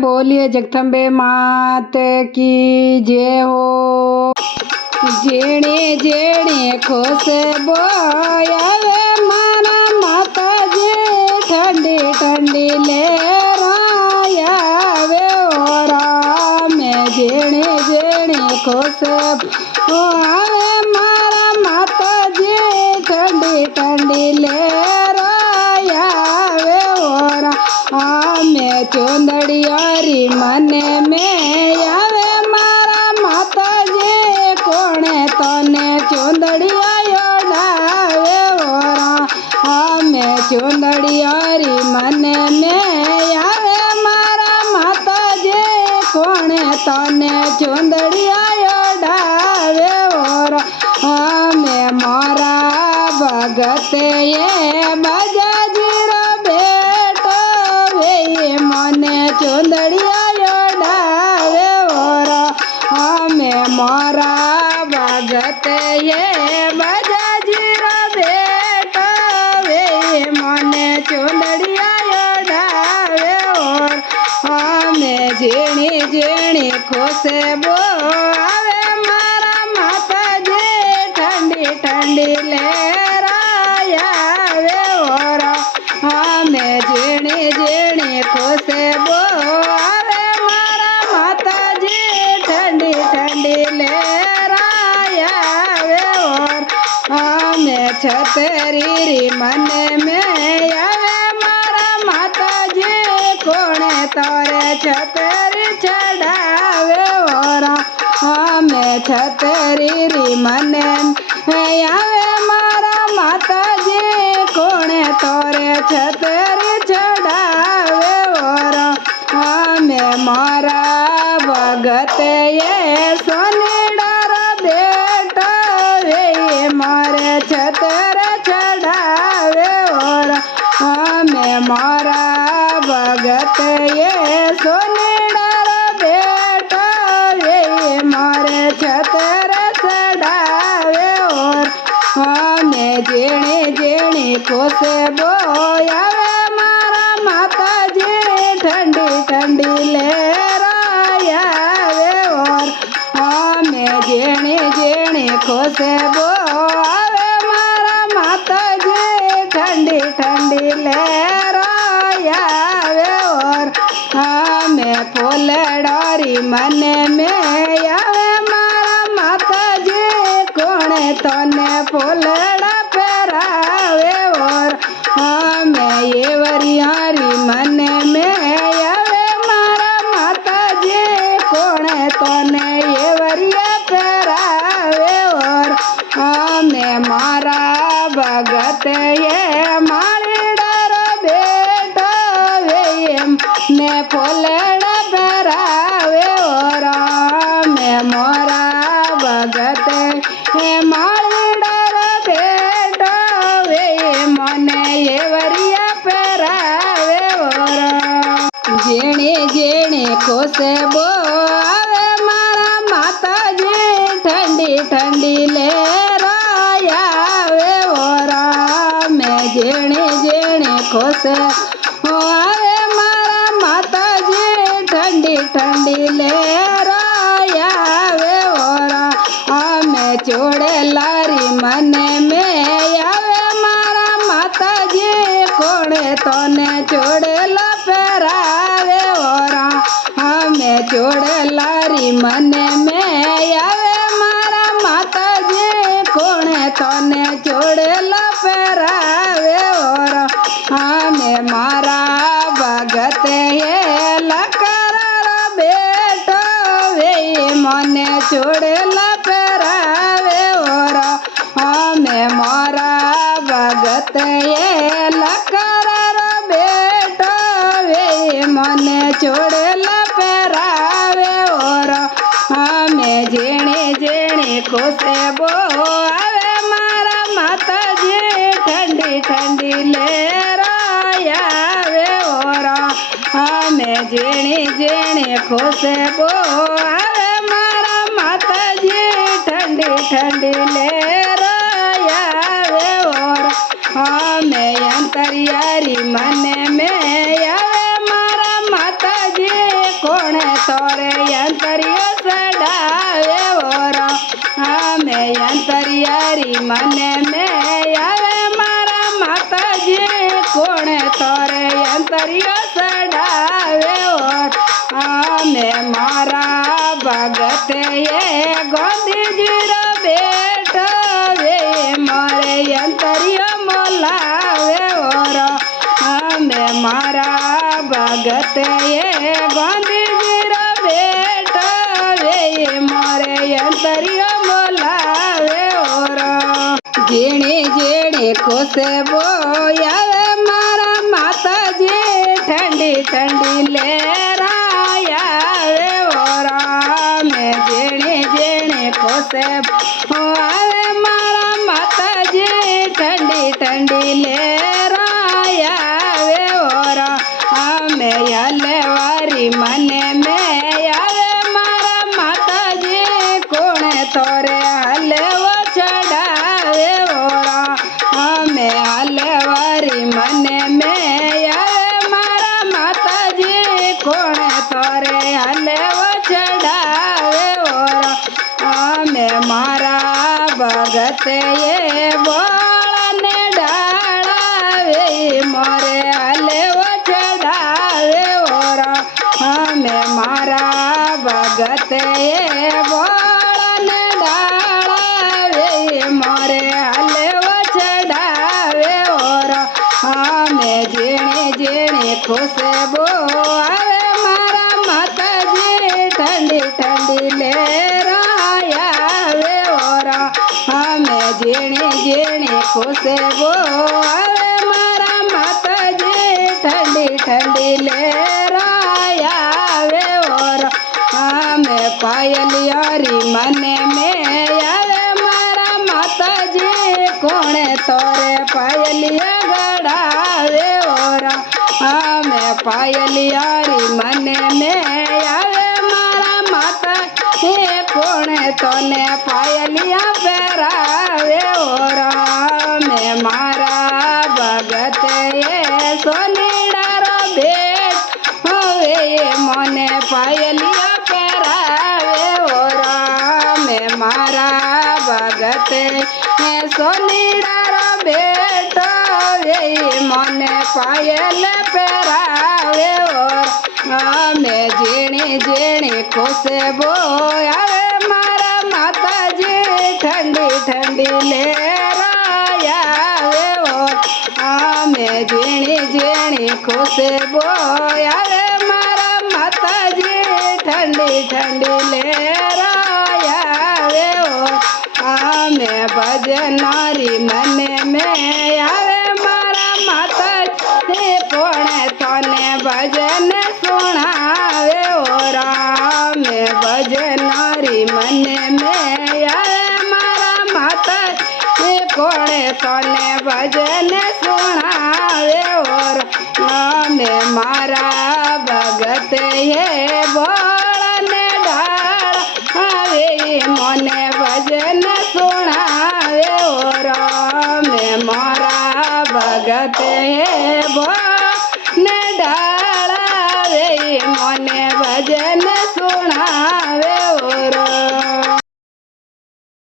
बोलिए जगदम्बे मात की जय हो। जेणे जेणे खुश बोयावे मारा माता जी ठंडी ठंडी लहरायावे ओरा में जेणे जेणे खुश बोयावे मारा माता जी ठंडी ठंडी लहरायावे ओरा में चुंदड़ियारी मन में आवे मारा माता जी कोणे तने चुंदड़िया ओढ़ावे ओरा में चुंदड़ियारी मन में आवे मारा माता जी कोणे तने चुंदड़िया ओढ़ावे ओरा में मोरा भगत ये बजा चुंदड़िया ओढ़ावे ओरा हमें मोरा भगत ये बजा जीरा बेटा वे मने चुंदड़िया ओढ़ावे और हमें झीणी झीणी खुशबू आवे मारा माता जी ठंडी ठंडी लहरायावे ओरा हमें झीणी झीणी खुशबू छतरी मन में आवे मारा माता जी कोणे तारे छतरी चढ़ावे ओरा हमें छतरी मन में आवे मारा माता जी कोणे तारे छतरी चढ़ावे ओरा हमें मारा भगत ये सोनीडार बेटा वे मारे छतर चढ़ावे और हमें मारा भगत ये सोनीडार बेटा वे मारे छतर चढ़ावे और हमें जेणे जेणे खुशबू आवे मारा माता जी ठंडी ठंडी लहरायावे और हमें जेणे जेणे खुशबू आवे मारा माता जी ठंडी ठंडी लहरायावे और हमें फूल डारी मन में आवे मारा माता जी कोणे तने फूलड़ा पहरावे और हमें ये वरियारी मन में आवे मारा माता जी कोणे तने ये वरिया पहरावे और हमें मारा भगत ये मारीडार बेटा वे ने फूलड़ा पहरावे और हमें मोरा भगत ये मारीडार बेटा वे मने ये वरिया पहरावे और जेणे जेणे खुशबू आवे मारा माता जी ठंडी ठंडी लहरायावे ओरा में जेणे जेणे खुशबू आवे मारा माता जी ठंडी ठंडी लहरायावे ओरा हमें चोड़े लारी मन में आवे मारा माता जी कोणे तने चोड़े ला पहरावे ओरा हमें चोड़े लारी मन में आवे मारा माता जी कोणे तने चोड़े ला पहरावे ओरा हमें मारा भगत ये लकर बेटा वे मने चोड़े ला पहरावे ओरा हमें मारा भगत ये लकर बेटा वे मने चोड़े ला पहरावे ओरा हमें जेणे जेणे खुशबू आवे मारा माता जी ठंडी ठंडी लहरायावे ओरा हमें जेणे जेणे खुशबू आवे मारा माता जी ठंडी ठंडी लहरायावे ओरा हमें अंतरियारी मन में आवे मारा माता जी तोरे अंतरियो चढ़ावे ओरा हमें अंतरियारी मने में आवे मारा माता जी कोण तोरे अंतरियो चढ़ावे और हमें मारा भगत ये गोदी जी रो बेटा वे मारे अंतरियो मोलावे और हमें मारा भगत ये गोदी जी रो बेटा वे मारे अंतरियो मोलावे और जीणी जीणी खुशबू आवे मारा माता जी ठंडी ठंडी लहराया वे और में जीणी जीणी खुशबू आवे मारा माता जी ठंडी ठंडी लहराया वे और हमें हलवारी मने में आवे मारा माता जी कोण तोरे हलवा चढ़ावे ओरा हमें हलवारी मने में आवे मारा माता जी कोण तोरे हलवा चढ़ावे ओरा हमें मारा भगत ये बोलने डालावे मोरे हलवा चढ़ावे ओरा हमें मारा भगत ये बोलने डालावे मोरे हलवा चढ़ावे ओरा हमें जीणी जीणी खुशबू आवे मारा माता जी ठंडी ठंडी लहराया वे ओरा हमें जीणी जीणी खुशबू आवे मारा माता जी ठंडी ठंडी लहराया वे ओरा हमें पायलियारी मने में आवे मारा माता जी कोण तोरे पायलिया गड़ावे ओरा हमें पायलियारी मने में आवे मारा माता जी कोण तोने पायलिया पहरावे ओरा में मारा भगत ये सोनीडारो भेट होवे मने पायलिया पहरावे ओरा में मारा भगत ये सोनीडारो भेट होवे मने पायल पहरावे ओरा में जीणी जीणी खुशबू आवे मारा माता जी ठंडी ठंडी लहराया वे और हमें जीणी जीणी खुशबू आवे मारा माता जी ठंडी ठंडी लहराया वे और हमें भजनारी मने में आवे मारा माता जी कोण तोने भजन सुनावे और हमें भजनारी मने में आवे मारा माता जी कोण तोने भजन सुनावे और हमें मारा भगत ये बोलने डाल आवे मने भजन सुनावे और हमें मारा भगत ये बोलने डाल आवे मने भजन सुनावे और